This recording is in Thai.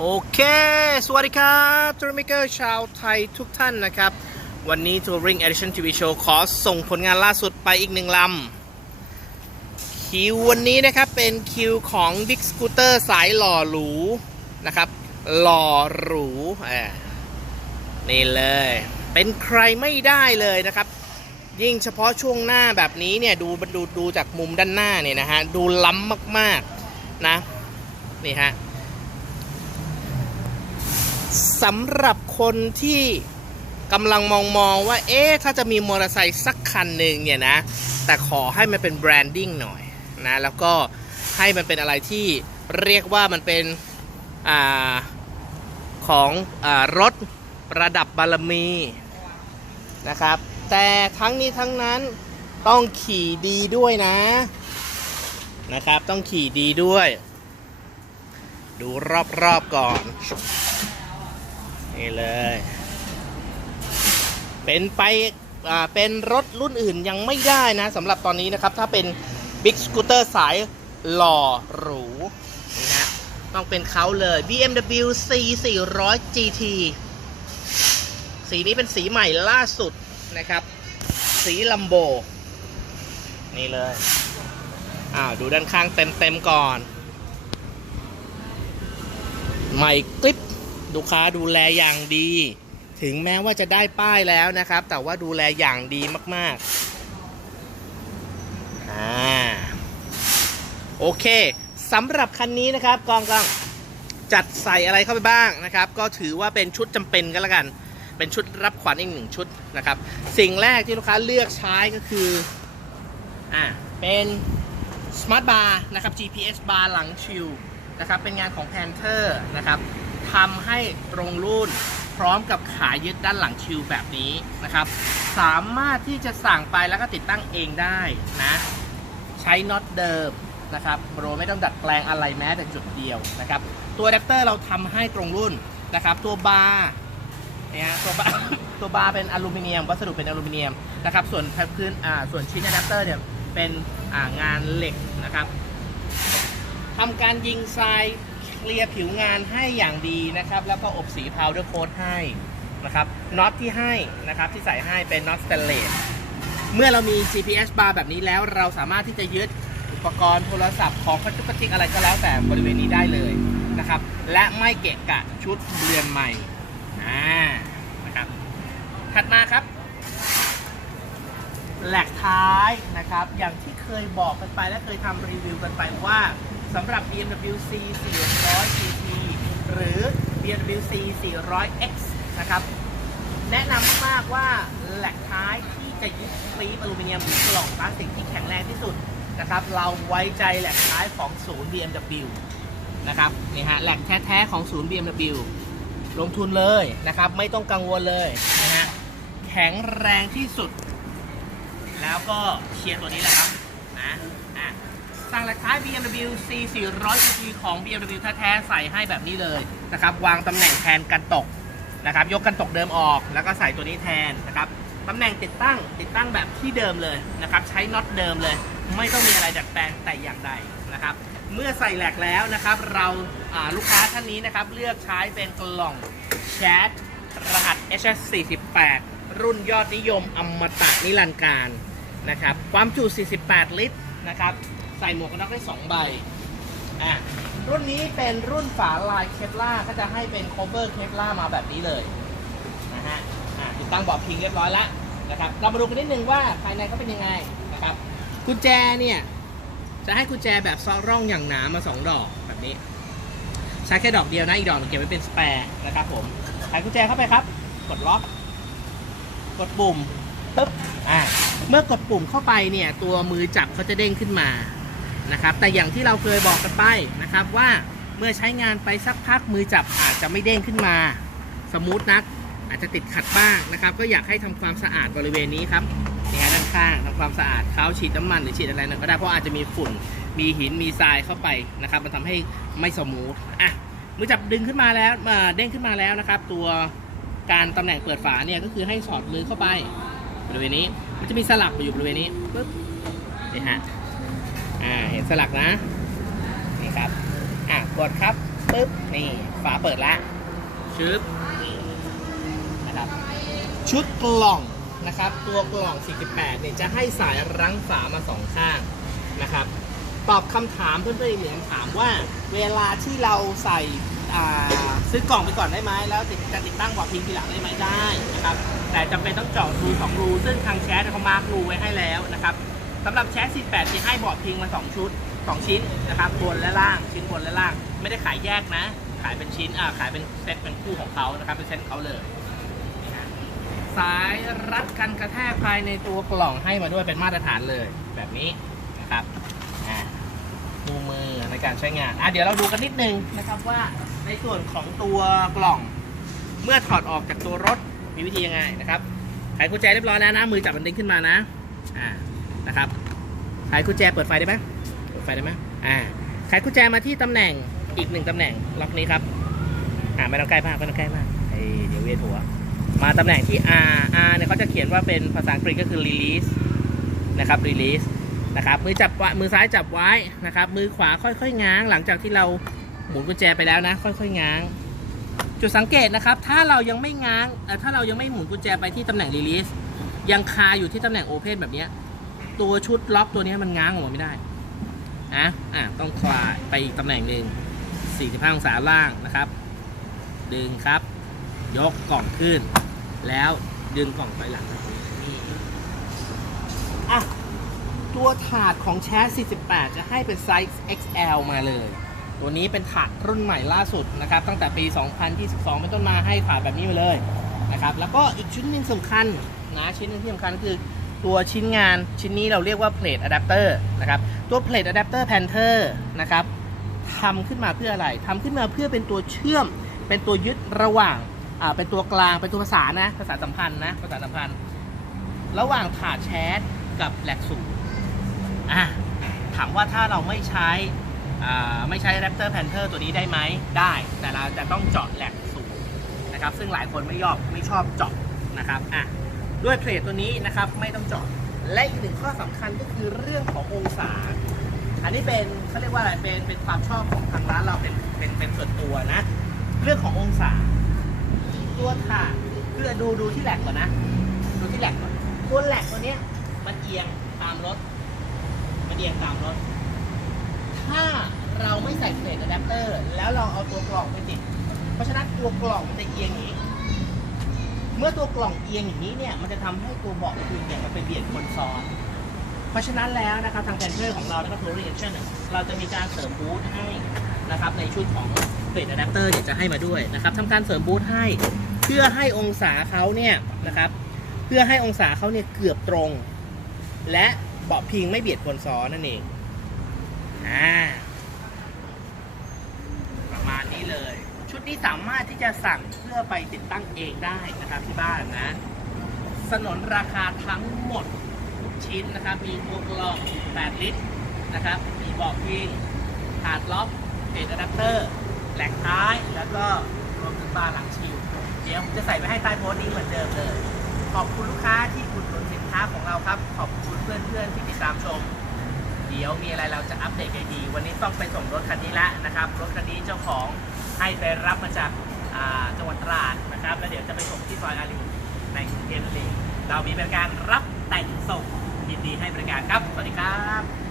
โอเค สวัสดีครับทัวร์มิเกอร์ชาวไทยทุกท่านนะครับ วันนี้ Touring Edition TV Show ขอส่งผลงานล่าสุดไปอีกหนึ่งลำ คิววันนี้นะครับเป็นคิวของ Big Scooter สายหล่อหรูนะครับ หล่อหรูอ่านี่เลย เป็นใครไม่ได้เลยนะครับ ยิ่งเฉพาะช่วงหน้าแบบนี้เนี่ย ดูดูดูจากมุมด้านหน้าเนี่ยนะฮะ ดูล้ำมาก ๆ นะ นี่ฮะ สำหรับคนที่กำลังมองมองว่า เอ๊ะ ถ้าจะมีมอเตอร์ไซค์สักคันหนึ่งเนี่ยนะ แต่ขอให้มันเป็นแบรนดิ้งหน่อยนะ แล้วก็ให้มันเป็นอะไรที่เรียกว่ามันเป็นอาของอรถระดับบารมีนะครับ แต่ทั้งนี้ทั้งนั้นต้องขี่ดีด้วยนะนะครับ ต้องขี่ดีด้วย ดูรอบๆก่อน นี่เลย เป็นไปเป็นรถรุ่นอื่นยังไม่ได้นะสำหรับตอนนี้นะครับ ถ้าเป็น Big Scooter สายหล่อหรูนะฮะต้องเป็นเขาเลย BMW C 400 GT สีนี้เป็นสีใหม่ล่าสุดนะครับ สีลัมโบ นี่เลย อ้าว ดูด้านข้างเต็มๆก่อน ใหม่กริป ลูกค้าดูแลอย่างดี ถึงแม้ว่าจะได้ป้ายแล้วนะครับ แต่ว่าดูแลอย่างดีมากๆอ่าโอเคสำหรับคันนี้นะครับกองกองจัดใส่อะไรเข้าไปบ้างนะครับ ก็ถือว่าเป็นชุดจำเป็นก็แล้วกัน เป็นชุดรับขวัญอีกหนึ่งชุดนะครับ สิ่งแรกที่ลูกค้าเลือกใช้ก็คืออ่าเป็น Smart Bar นะครับ GPS Bar หลังชิลนะครับ เป็นงานของ Panther นะครับ ทำให้ตรงรุ่น พร้อมกับขายึดด้านหลังชิลแบบนี้นะครับ สามารถที่จะสั่งไปแล้วก็ติดตั้งเองได้นะ ใช้น็อตเดิมนะครับโปรไม่ต้องดัดแปลงอะไรแม้แต่จุดเดียวนะครับ ตัวอะแดปเตอร์เราทำให้ตรงรุ่นนะครับ ตัวบาร์เนี่ยตัวบาร์ตัวบาร์เป็นอลูมิเนียม วัสดุเป็นอลูมิเนียมนะครับ ส่วนพื้นอ่าส่วนชิ้นอะแดปเตอร์เนี่ยเป็นอ่างานเหล็กนะครับทำการยิงทราย เคลียร์ผิวงานให้อย่างดีนะครับ แล้วก็อบสีพาวเดอร์โค้ดให้นะครับน็อตที่ให้นะครับที่ใส่ให้เป็นน็อตสเตนเลสเมื่อเรามี GPS bar แบบนี้แล้วเราสามารถที่จะยึดอุปกรณ์โทรศัพท์ของกระจุกกระจิกอะไรก็แล้วแต่บริเวณนี้ได้เลยนะครับ และไม่เกะกะชุดเรือนใหม่อ่านะครับถัดมาครับแหลกท้ายนะครับ อย่างที่เคยบอกกันไปและเคยทำรีวิวกันไปว่า สำหรับ BMW C 400 GT หรือ BMW C 400X นะครับ แนะนำมากว่าแหลกท้ายที่จะยึดคลีอลูมิเนียมหรือกล่องพลาสติกที่แข็งแรงที่สุดนะครับ เราไว้ใจแหลกท้ายของศูนย์ BMW นะครับนี่ฮะแหลกแท้ๆของศูนย์ BMW ลงทุนเลยนะครับ ไม่ต้องกังวลเลยนะฮะแข็งแรงที่สุด แล้วก็เชียร์ตัวนี้แหละครับนะ สั่งหลกท้าย BMW C 400 GT ของ BMW แท้ๆใส่ให้แบบนี้เลยนะครับ วางตำแหน่งแทนกันตกนะครับ ยกกันตกเดิมออก แล้วก็ใส่ตัวนี้แทนนะครับตำแหน่งติดตั้งติดตั้งแบบที่เดิมเลยนะครับ ใช้น็อตเดิมเลย ไม่ต้องมีอะไรดัดแปลงแต่อย่างใดนะครับ เมื่อใส่แหลกแล้วนะครับ เราอ่าลูกค้าท่านนี้นะครับ เลือกใช้เป็นกล่องแชทรหัส HS48 รุ่นยอดนิยมอมตะนิรันดร์การนะครับ ความจุ 48 ลิตร นะครับ ใส่หมวกกันน็อกได้2ใบอะรุ่นนี้เป็นรุ่นฝาลายเคปล่าก็จะให้เป็นโคเวอร์เคปล่ามาแบบนี้เลยนะฮะอะติดตั้งเบาะพิงเรียบร้อยแล้วนะครับเรามาดูกันนิดนึงว่าภายในเขาเป็นยังไงนะครับกุญแจเนี่ยจะให้กุญแจแบบซอกร่องอย่างหนามาสองดอกแบบนี้ ใช้แค่ดอกเดียวนะอีกดอกเก็บไว้เป็นสแปร์นะครับผมใส่กุญแจเข้าไปครับ กดล็อก กดปุ่มปึ๊บอ่า เมื่อกดปุ่มเข้าไปเนี่ยตัวมือจับเขาจะเด้งขึ้นมานะครับ แต่อย่างที่เราเคยบอกกันไปนะครับว่าเมื่อใช้งานไปสักพักมือจับอาจจะไม่เด้งขึ้นมา สมูทนัก อาจจะติดขัดบ้างนะครับ ก็อยากให้ทำความสะอาดบริเวณนี้ครับนี่ฮะด้านข้างทำความสะอาดเขาฉีดน้ำมันหรือฉีดอะไรนั่นก็ได้เพราะอาจจะมีฝุ่นมีหินมีทรายเข้าไปนะครับ มันทำให้ไม่สมูทอะมือจับดึงขึ้นมาแล้วมาเด้งขึ้นมาแล้วนะครับ ตัวการตำแหน่งเปิดฝาเนี่ยก็คือให้สอดมือเข้าไป บริเวณนี้ มันจะมีสลักอยู่บริเวณนี้ปึ๊บนี่ฮะอ่าเห็นสลักนะนี่ครับอะกดครับปึ๊บนี่ฝาเปิดละชึบนี่นะครับชุดกล่องนะครับ ตัวกล่อง 48เนี่ยจะให้สายรั้งฝามาสองข้างนะครับ ตอบคำถามเพื่อนๆอีกหนึ่งคำถามว่า เวลาที่เราใส่อ่า ซื้อกล่องไปก่อนได้ไหมแล้วจะติดตั้งบอร์ดพิงทีหลังได้ไหมได้นะครับแต่จำเป็นต้องเจาะรูสองรูซึ่งทางแชทเขามาร์กรูไว้ให้แล้วนะครับสำหรับแชท48จะให้บอร์ดพิงมา 2 ชุด 2 ชิ้นนะครับบนและล่างชิ้นบนและล่าง ไม่ได้ขายแยกนะ ขายเป็นชิ้นอ่าขายเป็นเซตเป็นคู่ของเขานะครับเป็นเซตของเขาเลยนี่ฮะสายรัดกันกระแทกภายในตัวกล่องให้มาด้วยเป็นมาตรฐานเลยแบบนี้นะครับอ่าดูมือในการใช้งานอะเดี๋ยวเราดูกันนิดนึงนะครับว่า ในส่วนของตัวกล่อง เมื่อถอดออกจากตัวรถมีวิธียังไงนะครับไขกุญแจเรียบร้อยแล้วนะ มือจับมันดึงขึ้นมานะ อ่า นะครับไขกุญแจเปิดไฟได้ไหมเปิดไฟได้ไหมอ่าไขกุญแจมาที่ตำแหน่งอีกหนึ่งตำแหน่งล็อกนี้ครับ อ่าไม่ต้องใกล้มากไม่ต้องใกล้มากเฮ้ยเดี๋ยวเวียนหัว มาตำแหน่งที่ R R เนี่ยเขาจะเขียนว่าเป็นภาษาอังกฤษก็คือ release นะครับ release นะครับ มือจับไว้มือซ้ายจับไว้นะครับ มือขวาค่อยๆ ง้างหลังจากที่เรา หมุนกุญแจไปแล้วนะ ค่อยๆง้าง จุดสังเกตนะครับ ถ้าเรายังไม่ง้างถ้าเรายังไม่หมุนกุญแจไปที่ตำแหน่ง release ยังคาอยู่ที่ตำแหน่ง open แบบนี้ตัวชุดล็อกตัวนี้มันง้างออกมาไม่ได้นะอะต้องคลายไปอีกตำแหน่งหนึ่ง45องศาล่างนะครับ ดึงครับ ยกกล่องขึ้น แล้วดึงกล่องไปหลังนี่อะตัวถาดของแชส48 จะให้เป็นไซส์ XL มาเลย ตัวนี้เป็นถาดรุ่นใหม่ล่าสุดนะครับ ตั้งแต่ปี 2022 เป็นต้นมาให้ถาดแบบนี้มาเลยนะครับ แล้วก็อีกชิ้นหนึ่งสำคัญนะชิ้นหนึงที่สำคัญคือตัวชิ้นงานชิ้นนี้เราเรียกว่า plate adapter นะครับตัว plate adapter panther นะครับทำขึ้นมาเพื่ออะไรทำขึ้นมาเพื่อเป็นตัวเชื่อม เป็นตัวยึดระหว่างอ่าเป็นตัวกลางเป็นตัวภาษานนะภาษาสัมพันธ์นะภาษาสัมพันธ์ ระหว่างถาดแชทกับแหลกสูงอะถามว่าถ้าเราไม่ใช้ ไม่ใช้ Raptor Panther ตัวนี้ได้ไหมได้ แต่เราจะต้องเจาะแหลกสูงนะครับ ซึ่งหลายคนไม่ยอบไม่ชอบเจาะนะครับอะด้วยเพลทตัวนี้นะครับไม่ต้องเจาะและอีกหนึ่งข้อสำคัญก็คือเรื่องขององศา อันนี้เป็นเขาเรียกว่าอะไรเป็นเป็นความชอบของทางร้านเราเป็นเป็นเป็นส่วนตัวนะ เรื่องขององศา ตัวถาเพื่อดูดูที่แหลกก่อนนะ ดูที่แหลกก่อนตัวแหลกตัวเนี้ยมันเอียงตามรถมันเอียงตามรถ ถ้าเราไม่ใส่เฟรดอะแดปเตอร์ แล้วเราเอาตัวกล่องไปติด เพราะฉะนั้นตัวกล่องมันจะเอียงอย่างนี้ เมื่อตัวกล่องเอียงอย่างนี้เนี่ย มันจะทำให้ตัวเบาะคุณเนี่ยมันไปเบียดคนซ้อน เพราะฉะนั้นแล้วนะครับทางแพนเทอร์ของเราแล้วก็ Touring Action เนี่ยเราจะมีการเสริมบูทให้นะครับในชุดของเฟรดอะแดปเตอร์เนี่ยจะให้มาด้วยนะครับทำการเสริมบูทให้เพื่อให้องศาเขาเนี่ยนะครับเพื่อให้องศาเขาเนี่ยเกือบตรง และเบาะพิงไม่เบียดคนซ้อนนั่นเอง อ่าประมาณนี้เลย ชุดนี้สามารถที่จะสั่งเพื่อไปติดตั้งเองได้นะครับที่บ้านนะสนนราคาทั้งหมดทุกชิ้นนะครับ มีตัวกลอง 8 ลิตรนะครับ มีบาะพิงถาดล็อกเบรอะแดปเตอร์แหลกท้าย แล้วก็รวมถึงบาร์หลังชิวเดี๋ยวผมจะใส่ไว้ให้ใต้โพสต์นี้เหมือนเดิมเลย ขอบคุณลูกค้าที่อุดหนุนสินค้าของเราครับ ขอบคุณเพื่อนๆที่ติดตามชม ดี๋ยวมีอะไรเราจะอัปเดตกันดีวันนี้ต้องไปส่งรถคันนี้ละนะครับ รถคันนี้เจ้าของให้ไปรับมาจากจังหวัดตราดนะครับ แล้วเดี๋ยวจะไปส่งที่ซอยอารีในเทพนั่นเลเรามีบริการรับแต่งส่งยินดีให้บริการครับ สวัสดีครับ